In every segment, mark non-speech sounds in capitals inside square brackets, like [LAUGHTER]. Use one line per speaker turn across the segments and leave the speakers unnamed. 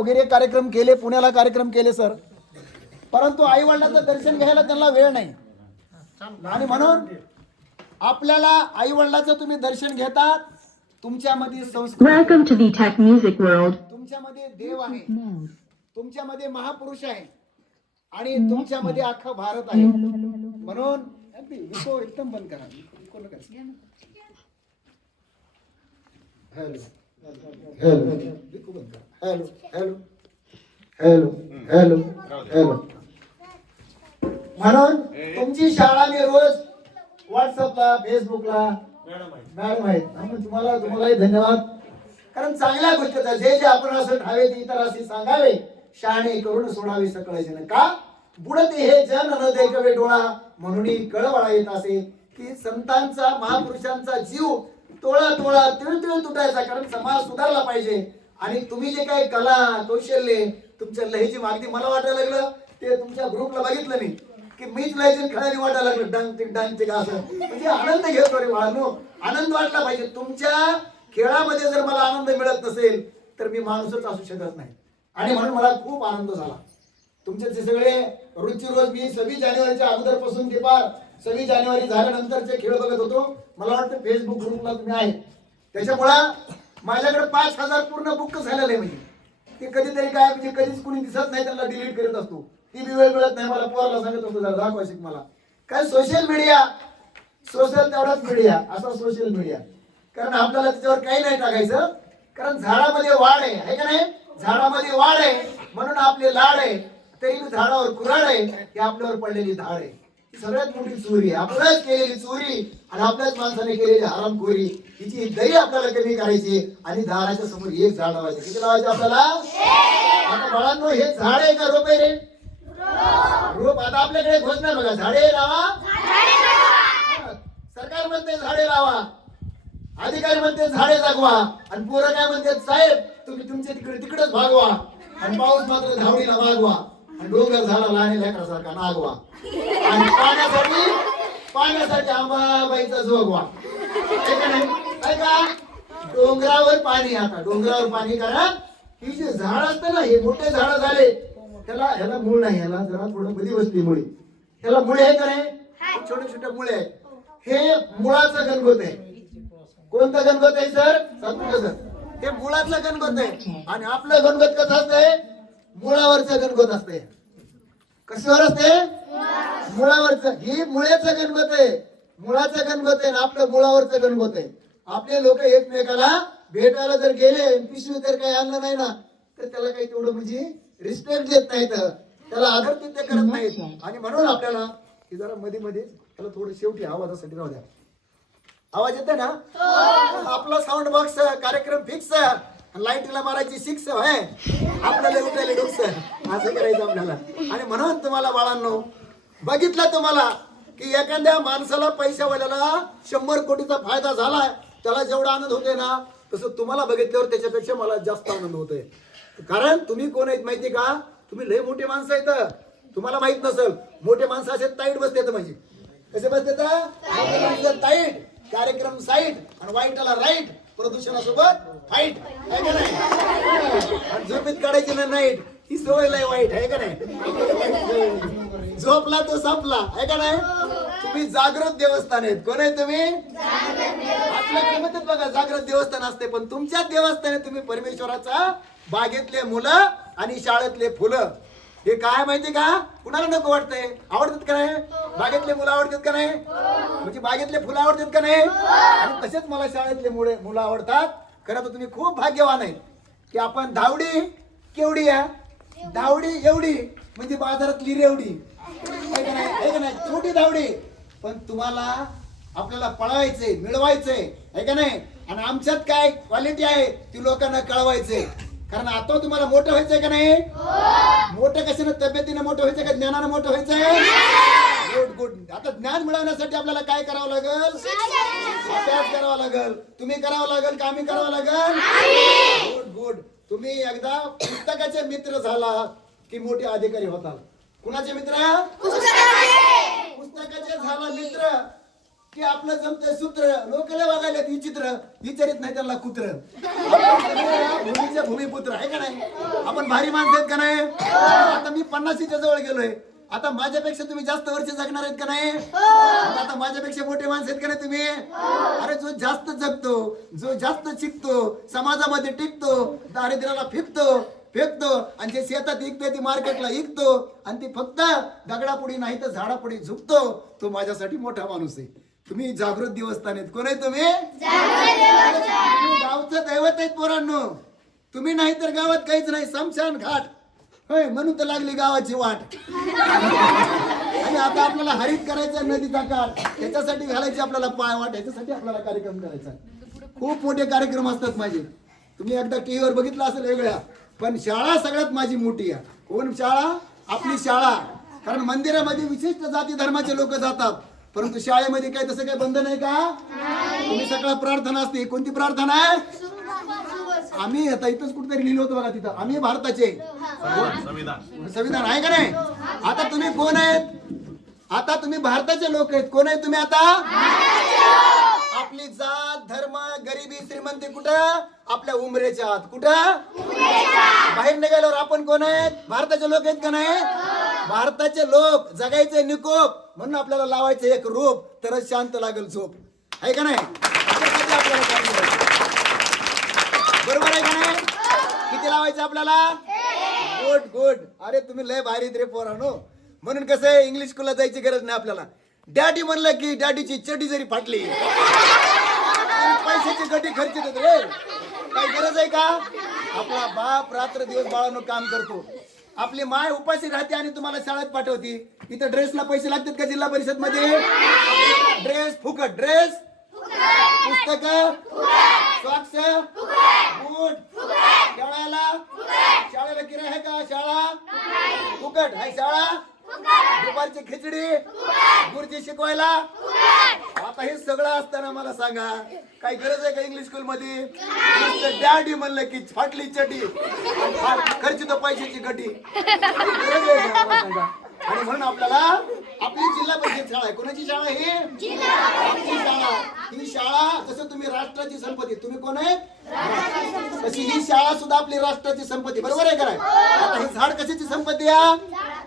वगैरे कार्यक्रम केले पुण्याला कार्यक्रम केले सर. परंतु आई वडिलांचं दर्शन घ्यायला त्यांना वेळ नाही. आणि म्हणून आपल्याला आई वडिलाचं तुम्ही दर्शन घेतात तुमच्यामध्ये संस्कृती
Welcome to the Tech Music World.
तुमच्यामध्ये देव आहे. तुमच्यामध्ये महापुरुष आहे. आणि तुमच्यामध्ये अख्खा भारत आहे. म्हणून एकदम बंद करा. हॅलो हॅलो विको बंद करा hello hello hello hello hello म्हणून तुमची शाळा मी रोज व्हॉट्सअपला फेसबुकला मॅडम आहेत. म्हणून तुम्हाला तुम्हालाही धन्यवाद. कारण चांगल्या गोष्टीचा जे जे आपण असं ठावे ते इतर असे सांगावे शहाणे करून सोडावे सकळायचे नाही का? बुडते हे जन न देखवे डोळा म्हणून कळवळा येत असे की संतांचा महापुरुषांचा जीव तोळा तोळा तिळ तुटायचा कारण समाज सुधारला पाहिजे. आणि तुम्ही जे काही कला कौशल्य तुमच्या लहीची मागणी मला वाटायला लागलं ते तुमच्या ग्रुपला बघितलं मी. की मीच लयचे खेळायला वाटायला लागलं डंग टिक डंग टिक असं. म्हणजे आनंद घेतो रे बाळांनो. आनंद वाटला पाहिजे. तुमच्या खेळामध्ये जर मला आनंद मिळत नसेल तर मी माणूसच असू शकत नाही. आणि म्हणून मला खूप आनंद झाला. तुमचे जे सगळे रोजची रोज मी सव्वीस जानेवारीच्या अगोदरपासून ते पार सव्वीस जानेवारी झाल्यानंतरचे खेळ बघत होतो. मला वाटतं फेसबुक ग्रुपला तुम्ही आहे. त्याच्यामुळं माझ्याकडे पाच हजार पूर्ण बुक झालेलं आहे म्हणजे. ते कधीतरी काय म्हणजे कधीच कुणी दिसत नाही त्यांना डिलीट करत असतो. ती बी वेळ मिळत नाही. मला पोराला सांगत असतो जरा दाखवा शिक मला. काय सोशल मीडिया सोशल तेवढाच मीडिया असा सोशल मीडिया कारण आपल्याला त्याच्यावर काही नाही टाकायचं. कारण झाडामध्ये वाढ आहे. है का नाही? झाडामध्ये वाढ आहे. म्हणून आपले लाड आहे. तरी झाडावर कुऱ्हाड आहे. ही आपल्यावर पडलेली धाड आहे. सगळ्यात मोठी चोरी आहे. आपल्याच केलेली चोरी आणि आपल्याच माणसाने केलेली हरामखोरी हिची दही आपल्याला कमी करायची आणि झाडाच्या समोर एक झाड लावायचं. किती लावायचं आपल्याला? आता बाळांनो हे झाड आहे का रोप आहे रे? रोप. आता आपल्याकडे घोषणा बघा. झाडे लावा. सरकार म्हणते झाडे लावा. अधिकारी म्हणते झाडे जगवा. आणि पोरं काय म्हणते साहेब तुम्ही तुमच्या तिकडे तिकडेच भागवा. आणि पाऊस मात्र धावडीला भागवा आणि डोंगर झाला लहान लेकरासारखा नागवा. आणि पाण्यासाठी पाण्यासाठी आंबाबाईचा जोगवा. है का नाही? है का डोंगरावर पाणी आता. डोंगरावर पाणी करा. ही जे झाड असतं ना हे मोठे झाड झाले. त्याला ह्याला मूळ नाही ह्याला जरा थोडं बदी बसली मुळे. ह्याला मुळे आहे का नाही छोटे छोटे मुळे. हे मुळाचं गणगोत आहे. कोणतं गणगोत आहे सर? सत्पुरुषाचं. ते मुळातलं गणगोत आहे. आणि आपलं गणगोत कसं असतंय? मुळावरचं गणगोत असते. कशावर असते? मुळावरचं. ही मुळ्याचं गणगोत आहे. मुळाचं गणगोत आहे आणि आपलं मुळावरचं गणगोत आहे. आपले लोक एकमेकाला भेटायला जर गेले पिशवी जर काही आणलं नाही ना तर त्याला काही तेवढं म्हणजे रिस्पेक्ट देत नाहीत. त्याला आदर ते करत नाहीत. आणि म्हणून आपल्याला हे जरा मध्ये मध्ये त्याला थोडं शेवटी आवाजासाठी राहू द्या. आवाज येते ना? आपला साऊंड बॉक्स कार्यक्रम फिक्स लाईटला मारायची सिक्स आहे आपल्याला उठायला डुक्स असं करायचं आपल्याला. आणि म्हणून तुम्हाला बाळांनो बघितलं तुम्हाला की एखाद्या माणसाला पैशावाल्याला शंभर कोटीचा फायदा झालाय त्याला जेवढा आनंद होते ना तसं तुम्हाला बघितल्यावर त्याच्यापेक्षा मला जास्त आनंद होतोय. कारण तुम्ही कोण आहेत माहिती का? तुम्ही लय मोठे माणसं आहेत तुम्हाला माहीत नसेल मोठे माणसं असे ताईट बसतात म्हणजे. कसे बसतात ताईट कार्यक्रम साईट आणि वाईटाला राईट प्रदूषणासोबत फाईट आहे का नाही? झोपेत काढायची ना नाईट ही सवय लय वाईट आहे का नाही? झोपला तो संपला आहे का नाही? तुम्ही जागृत देवस्थान आहेत. कोण आहे तुम्ही? आपल्या बघा जागृत देवस्थान असते पण तुमच्या देवस्थाने तुम्ही परमेश्वराचा बागेतले मुलं आणि शाळेतले फुलं. हे काय माहिती का? कुणाला नको वाटतंय? आवडतात का नाही? बागेतले मुलं आवडतात का नाही? म्हणजे बागेतले फुलं आवडतात का नाही? आणि तसेच मला शाळेतले मुळे मुलं आवडतात. खरं तर तुम्ही खूप भाग्यवान आहे की आपण धावडी केवढी आहे? धावडी एवढी. म्हणजे बाजारातली रेवडी. का नाही? का नाही? छोटी धावडी. पण तुम्हाला आपल्याला पळवायचंय मिळवायचंय आहे का नाही? आणि आमच्यात काय क्वालिटी आहे ती लोकांना कळवायचंय कारण आता तुम्हाला मोठं व्हायचंय का नाही? मोठं कशाने? तब्येतीने मोठं व्हायचं का? ज्ञानानं मोठं व्हायचंय गुड गुड आता ज्ञान मिळवण्यासाठी आपल्याला काय करावं लागल? अभ्यास करावा लागल. तुम्ही करावं लागल का आम्ही करावं लागल? गुड गुड तुम्ही एकदा पुस्तकाचे मित्र झाला की मोठे अधिकारी होता. कुणाचे मित्र? पुस्तकाचे झाला मित्र. की आपलं जमतंय सूत्र. लोकले बघायला विचित्र. विचारित नाही त्याला कुत्र. आपण भूमीचे भूमिपुत्र आहे का नाही? आपण भारी माणसं आहेत का नाही? आता मी पन्नाशीच्या जवळ गेलोय. आता माझ्यापेक्षा तुम्ही जास्त वर्ष जगणार आहेत का नाही? आता माझ्यापेक्षा मोठे माणसं आहेत का नाही तुम्ही? अरे जो जास्त जगतो जो जास्त शिकतो समाजामध्ये टिकतो दारिद्र्याला फिकतो फेकतो आणि जे शेतात विकते ती मार्केटला विकतो आणि ती फक्त दगडापुढी नाही तर झाडापुढी झुकतो तो माझ्यासाठी मोठा माणूस आहे. तुम्ही जागृत देवस्थान आहेत. कोण आहे तुम्ही? गावचं दैवत आहेत पोरांनो. तुम्ही नाही तर गावात काहीच नाही. समशान घाट. होय म्हणून तर लागली गावाची वाट. आणि आता आपल्याला हरित करायचं नदीचा काठ त्याच्यासाठी घालायची आपल्याला पाय वाट. याच्यासाठी आपल्याला कार्यक्रम करायचा खूप मोठे कार्यक्रम असतात माझे. तुम्ही एकदा टीव्हीवर बघितलं असेल वेगळ्या. पण शाळा सगळ्यात माझी मोठी आहे. कोण शाळा? आपली शाळा. कारण मंदिरामध्ये विशिष्ट जाती धर्माचे लोक जातात. परंतु शाळेमध्ये काय तसं काय बंधन आहे का? तुम्ही सकाळ प्रार्थना असते. कोणती प्रार्थना आहे? आम्ही आता इथंच कुठेतरी लिहिलं होतं बघा तिथं. आम्ही भारताचे. संविधान. आहे का नाही? आता तुम्ही कोण आहेत? आता तुम्ही भारताचे लोक आहेत. कोण आहेत तुम्ही आता? आपली जात धर्म गरिबी श्रीमंती कुठं? आपल्या उमरेच्या आत. कुठं? बाहेर निघाल्यावर आपण कोण आहेत? भारताचे लोक आहेत का नाही? भारताचे लोक जगायचे निकोप म्हणून आपल्याला लावायचं एक रूप तरच शांत लागेल झोप. आहे का नाही? बरोबर आहे का नाही? किती लावायचं आपल्याला? Good good. अरे तुम्ही लय भारी रे पोरानो. म्हणून कसं आहे इंग्लिश स्कूलला जायची गरज नाही आपल्याला. डॅडी म्हणलं की डॅडीची चडी जरी फाटली पैशाची गटी खर्च देत रे. काही गरज आहे का? आपला बाप रात्र दिवस बाळानो काम करतो. आपली माय उपाशी राहते आणि तुम्हाला शाळेत पाठवते. इथं ड्रेसला पैसे लागतात का जिल्हा परिषदमध्ये ड्रेस फुकट. ड्रेस पुस्तक सॉक्स बूट शाळेला शाळेला किराय आहे का? शाळा? फुकट. आहे शाळा? दुपारची खिचडी? गुरुजी शिकवायला? आता हे सगळं असताना मला सांगा काही गरज आहे का इंग्लिश स्कूल मध्ये? डॅडी म्हणलं की फाटली चटी. खर्ची तर पैशाची गटी. गरज आहे का मला सांगा? आणि म्हणून आपल्याला आपली जिल्हा परिषद शाळा आहे. कोणाची शाळा ही आपली शाळा. ही शाळा जसं तुम्ही राष्ट्राची संपत्ती तुम्ही कोण आहे तशी ही शाळा सुद्धा आपली राष्ट्राची संपत्ती. बरोबर आहे का नाही? आता ही झाड कशाची संपत्ती आहे?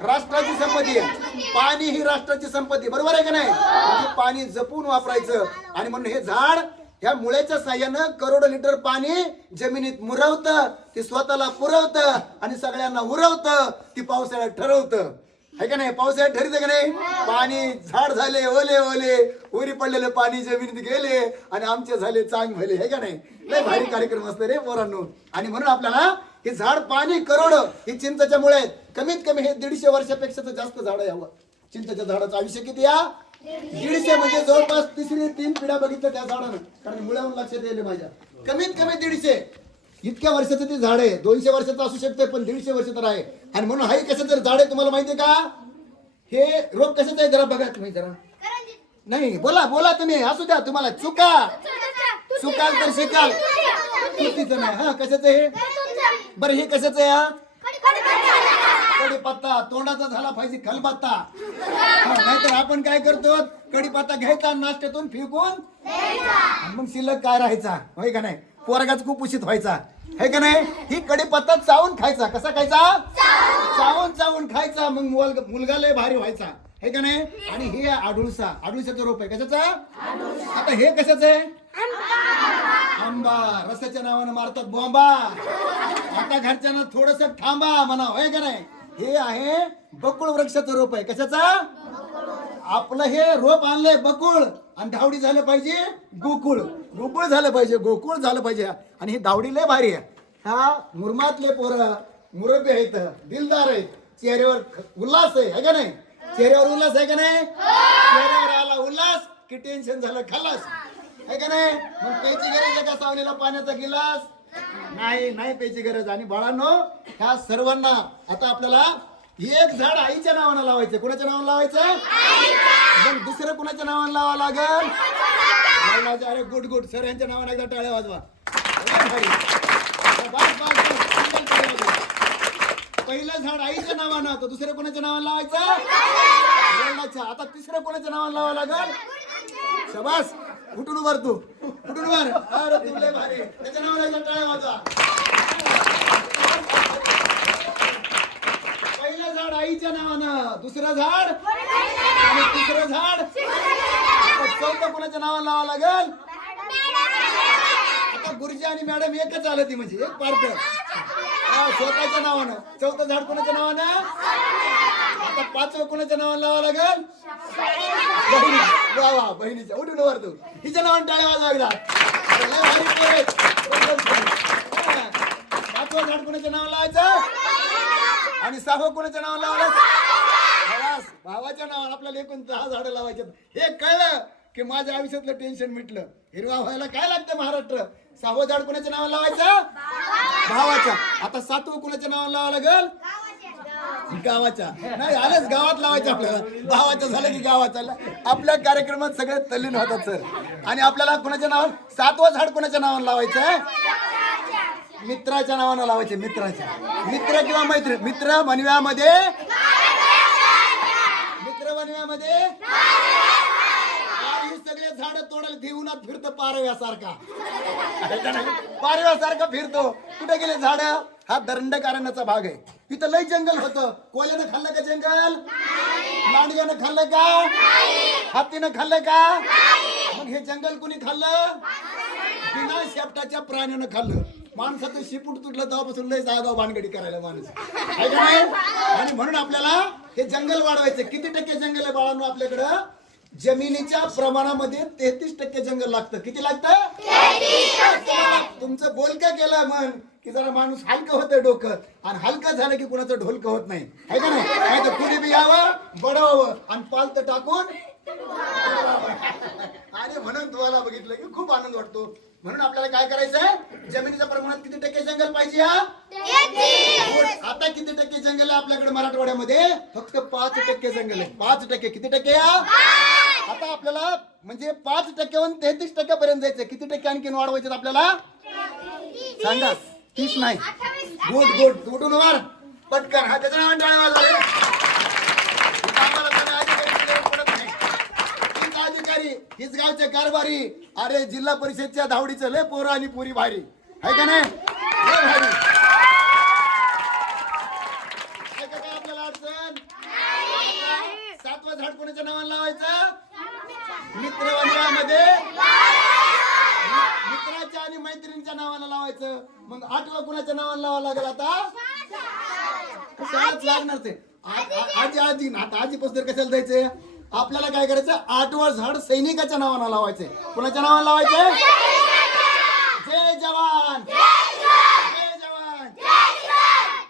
राष्ट्राची संपत्ती आहे. पाणी ही राष्ट्राची संपत्ती बरोबर आहे का नाही? म्हणजे पाणी जपून वापरायचं. आणि म्हणून हे झाड या मुळ्याच्या साह्यानं करोड लिटर पाणी जमिनीत मुरवतं ते स्वतःला पुरवतं आणि सगळ्यांना उरवतं ती पावसाळ्यात ठरवतं. आहे का नाही? पावसाळ्यात ठरत का नाही? पाणी झाड झाले ओले ओले. उरी पडलेले पाणी जमिनीत गेले आणि आमचे झाले चांग भले. हे का नाही? लय भारी कार्यक्रम असते रे पोरांनो. आणि म्हणून आपल्याला हे झाड पाणी करोड ही चिंताच्या मुळे आहेत. कमीत कमी हे दीडशे वर्षापेक्षा तर जास्त झाड यावं. चिंताच्या झाडाचं आयुष्य किती या? दीडशे म्हणजे जवळपास तिसरी तीन पिढ्या बघितल्या त्या झाडानं. कारण मुळावून लक्षात येईल माझ्या. कमीत कमी दीडशे. इतक्या वर्षाचं ते झाड आहे. दोनशे वर्षाचं असू शकतं पण दीडशे वर्ष तर आहे. आणि म्हणून हाही कसं तर झाड आहे तुम्हाला माहितीये का? हे रोग कशाचं आहे? जरा बघा तुम्ही जरा. नाही बोला बोला तुम्ही. असू द्या तुम्हाला चुका. चुकाल तर शिकाल. चुकीचं नाही. हा कशाचं हे बरं हे कशाचं आहे? कडीपत्ता तोंडाचा झाला पाहिजे खलबत्ता. हा, नाहीतर आपण काय करतो? कडीपत्ता घ्यायचा नाश्त्यातून फेकून मग शिल्लक काय राहायचा? होय का नाही? पोरगाच खूप उशीत व्हायचा. है का नाही? ही कडीपत्ता चावून खायचा. कसा खायचा? चावून. चावून खायचा. मग मुलगा लय भारी व्हायचा. हे का नाही? आणि हे आडुळसा. आडुळसाचा रोप आहे. कशाचा? आता हे कशाचं आहे? आंबा. रसाच्या नावानं मारतात बॉम्बा आता घरच्यांना थोडस थांबा म्हणा होय का नाही? हे आहे बकुळ वृक्षाचं रोप आहे. कशाचा? आपलं हे रोप आणलंय बकुळ. आणि धावडी झालं पाहिजे गोकुळ. गोकुळ झालं पाहिजे गोकुळ झालं पाहिजे. आणि ही धावडी लय भारी आहे. हा मुरमातले पोरं मुरबे आहेत दिलदार आहेत. चेहऱ्यावर उल्हास आहे है का नाही? चेहऱ्यावर उल्हास आहे का नाही? चेहऱ्यावर आला उल्हास की टेन्शन झालं खलास आहे का नाही? मग त्याची गरज आहे का सावलीला पाण्याचा गिलास? नाही नाही प्यायची गरज. आणि बाळांनो ह्या सर्वांना आता आपल्याला एक झाड आईच्या नावानं लावायचं कोणाच्या नावानं लावायचं? मग दुसरं कुणाच्या नावानं लावा लागल. अरे गुड गुड. सर यांच्या नावानं एकदा टाळ्या वाजवा. पहिलं झाड आईच्या नावानं. तर दुसरं कोणाच्या नावानं लावायचं? आता तिसरं कोणाच्या नावानं लावावं लागल? शबास. कुठून उभार तू? कुठून उभार? अरे तू लय भारी त्याच्या नावाला टाळ्या माझा पहिलं झाड आईच्या नावानं दुसरं झाड? आणि तिसरं झाड? चौथं कोणाच्या नावानं लावा लागेल? आता गुरुजी आणि मॅडम एकच आलं ती म्हणजे एक पार्ट स्वतःच्या नावानं. चौथं झाड कोणाच्या नावानं? आता पाचवं कोणाच्या नावानं लावा लागेल? बहिणी वा वा बहिणीच्या. उठून वर तू. हिच्या नावाने टाळ्या वाजवा एकदा. पाचवं झाड कोणाच्या नावानं लावायचं? आणि सहावं कोणाच्या नाव लावायचं भावाच्या नावाने आपल्याला एकूण दहा झाडं लावायचे हे कळलं की माझ्या आयुष्यातलं टेन्शन मिटलं. हिरवा व्हायला काय लागतं महाराष्ट्र? सहावं झाड कोणाच्या नावानं लावायचं? भावाच्या. आता सातवं कोणाच्या नावाने लावा लागेल? गावाच्या. नाही आलंच गावात लावायचं आपल्याला. भावाचं झालं की गावाचा आपल्या कार्यक्रमात सगळे तल्लीन होतात सर. आणि आपल्याला कोणाच्या नावानं? सातवं झाड कोणाच्या नावानं लावायचं मित्राच्या नावानं लावायचे मित्राच्या. मित्र किंवा मैत्री मित्र बनव्यामध्ये मित्र बनव्यामध्ये आणि सगळे झाड तोडायला देऊनात फिरतो पारव्यासारखा. पारव्यासारखा फिरतो. कुठे गेले झाड? हा दंडकारण्याचा भाग आहे. इथं लय जंगल होतं. कोल्यानं खाल्लं का जंगल? लांडग्यानं खाल्लं का? हत्तीनं खाल्लं का? मग हे जंगल कुणी खाल्लं? बिना शेपटाच्या प्राण्यानं खाल्लं. माणसाचं शिपूट तुटलं तेव्हापासून लय जागा भानगडी करायला माणूस. आहे का नाही? आणि म्हणून आपल्याला हे जंगल वाढवायचं. किती टक्के जंगल आहे बाळांनो आपल्याकडं? जमिनीच्या प्रमाणामध्ये तेहतीस टक्के जंगल लागतं. किती लागतं? तुमचं बोलकं केलं मन? की जरा माणूस हलकं होतं डोकं. आणि हलकं झालं की कुणाचं ढोलकं होत नाही. आहे का नाही? नाही तर कुणी बी यावं बडवावं. आणि पालत टाकून आणि म्हणून तुम्हाला बघितलं की खूप आनंद वाटतो. म्हणून आपल्याला काय करायचंय? जमिनीच्या प्रमाणात किती टक्के जंगल पाहिजे हा. आता किती टक्के जंगल आहे आपल्याकडे मराठवाड्यामध्ये? फक्त पाच टक्के जंगल आहे. पाच टक्के किती टक्के या आता आपल्याला म्हणजे पाच टक्क्यावरून तेहतीस टक्क्यापर्यंत जायचं किती टक्के आणखीन वाढवायचे आपल्याला? सांगा. तीस नाही. गुड गुड उठून वर पटकन. हा त्याच्या नावाने टाळ्या वाजवा. अधिकारी हीच अधिकारी हीच गावचे कारभारी. अरे जिल्हा परिषदच्या धावडीचं लय पोरं आणि पुरी भारी. आहे का नाही लय भारी आहे का काय आपल्याला अडचण सातवं झाड कोणाच्या नावानं लावायचं मित्र वंशामध्ये मित्राच्या आणि मैत्रिणीच्या नावानं लावायचं मग आठवं कुणाच्या नावानं लावावं लागेल आता? कशालाच लागणार ते? आजी आजी आता आजी पस्तर कशाला द्यायचे आपल्याला काय करायचं? आठवं झाड सैनिकाच्या नावानं लावायचे. कुणाच्या नावानं लावायचे? जय जवान. जय जवान.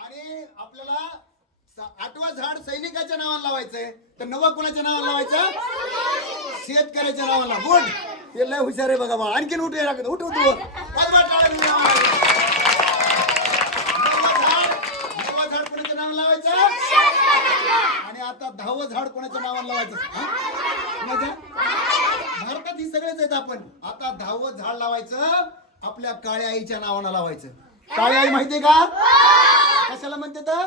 आणि आपल्याला आठवं झाड सैनिकाच्या नावानं लावायचंय. तर नवं कुणाच्या नावानं लावायचं? शेतकऱ्याच्या नावाला गुड. हे लय हुशार आहे बघा बा आणखीन उठू लागत उठ उठ [LAUGHS] उठ. वाजवा टाळ्या बिळ्या. नववं झाड नववं झाड कोणाच्या नावानं लावायचं आणि आता दहावं झाड कोणाच्या नावानं लावायचं? हा? भारतात ही सगळेच आहेत आपण. आता दहावं झाड लावायचं आपल्या काळ्या आईच्या नावानं लावायचं. काळी आई माहितीये का? कशाला म्हणते तर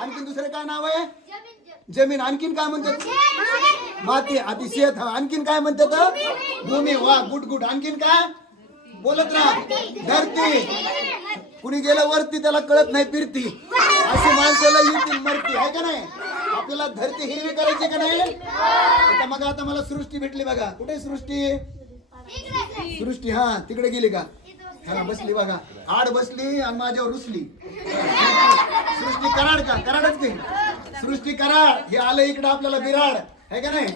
आणखीन दुसरं काय नाव आहे? जमीन. आणखीन काय म्हणतात? माती. आधी शेत. हा आणखीन काय म्हणतात? भूमी. वा गुट गुट आणखीन काय? बोलत राहा. धरती. कुणी गेलं वरती त्याला कळत नाही फिरती. अशी माणसाला येतील मरती. आहे का नाही? आपल्याला धरती हिरवी करायची का नाही? आता मग आता मला सृष्टी भेटली बघा. कुठे सृष्टी? सृष्टी हा तिकडे गेली का? हा बसली बघा. आड बसली आणि माझ्यावर रुसली. सृष्टी कराड का? कराडच की. सृष्टी कराड. हे आलं इकडं आपल्याला बिराड आहे का नाही?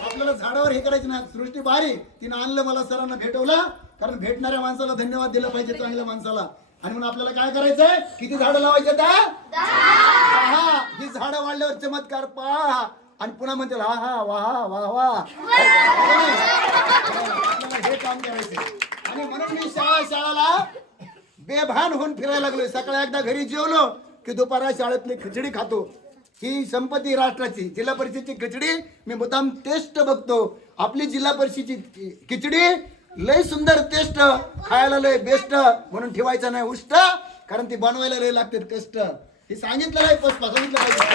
आपल्याला झाडावर हे करायचं ना सृष्टी भारी. तिनं आणलं मला सरांना भेटवलं. कारण भेटणाऱ्या माणसाला धन्यवाद दिला पाहिजे चांगल्या माणसाला. आणि म्हणून आपल्याला काय करायचंय? किती झाडं लावायचे हा ही झाडं वाढल्यावर चमत्कार पहा. आणि पुन्हा म्हणतील हा हा वा हा वा वा. हे काम करायचं आणि म्हणून मी शाळा शाळाला बेभान होऊन फिरायला लागलोय. सकाळी एकदा घरी जेवलो की दुपारा शाळेतली खिचडी खातो. ही संपत्ती राष्ट्राची जिल्हा परिषदची खिचडी मी मुद्दाम टेस्ट बघतो. आपली जिल्हा परिषदची खिचडी लय सुंदर टेस्ट खायला लय बेस्ट म्हणून ठेवायचं नाही उष्ट कारण ती बनवायला लय लागते कष्ट. हे सांगितलं नाही पस सांगितलं पाहिजे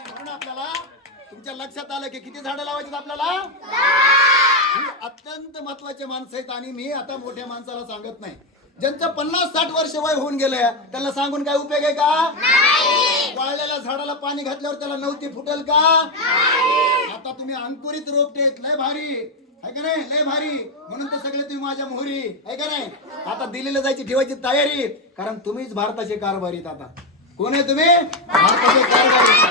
म्हणून आपल्याला लक्षात आलं की किती झाडं लावायची आपल्याला? ही अत्यंत महत्त्वाचे माणसं आहेत आणि मी आता मोठ्या माणसाला सांगत नाही. ज्यांचं पन्नास साठ वर्ष वय होऊन गेलंय त्यांना सांगून काय उपयोग आहे का? वाळलेल्या झाडाला पाणी घातल्यावर त्याला नव्हती फुटेल का? आता तुम्ही अंकुरित रोपटेत लय भारी. आहे का नाही? लय भारी. म्हणून तर सगळे तुम्ही माझ्या मोहरी. आहे का नाही? आता दिल्लीला जायची ठेवायची तयारी. कारण तुम्हीच भारताचे कारभारीत आता. कोण आहे तुम्ही? भारताचे कारभारी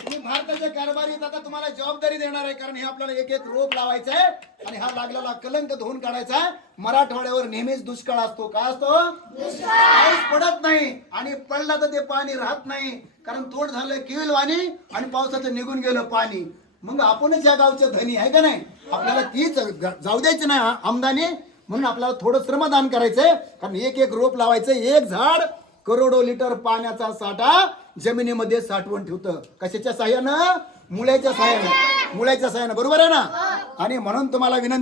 तुम्ही भारताच्या कारभारीत आता तुम्हाला जबाबदारी देणार आहे. कारण हे आपल्याला एक एक रोप लावायचा आहे. आणि हा लागलेला कलंक धुवून काढायचा मराठवाड्यावर नेहमीच दुष्काळ असतो. काय असतो? पाऊस पडत नाही. आणि पडला तर ते पाणी राहत नाही. कारण तोड झालं किविल वाणी आणि पावसाचं निघून गेलं पाणी. मग आपणच या गावचे धनी आहे का नाही? आपल्याला तीच जाऊ द्यायची नाही हा आमदानी. म्हणून आपल्याला थोडं श्रमदान करायचंय. कारण एक एक रोप लावायचं एक झाड करोडो लिटर पाण्याचा साठा जमिनीमध्ये साठवून ठेवतं. कशाच्या साह्यानं मुळ्याच्या साह्यानं मुळ्याच्या साह्यानं बरोबर आहे ना? आणि म्हणून तुम्हाला विनंती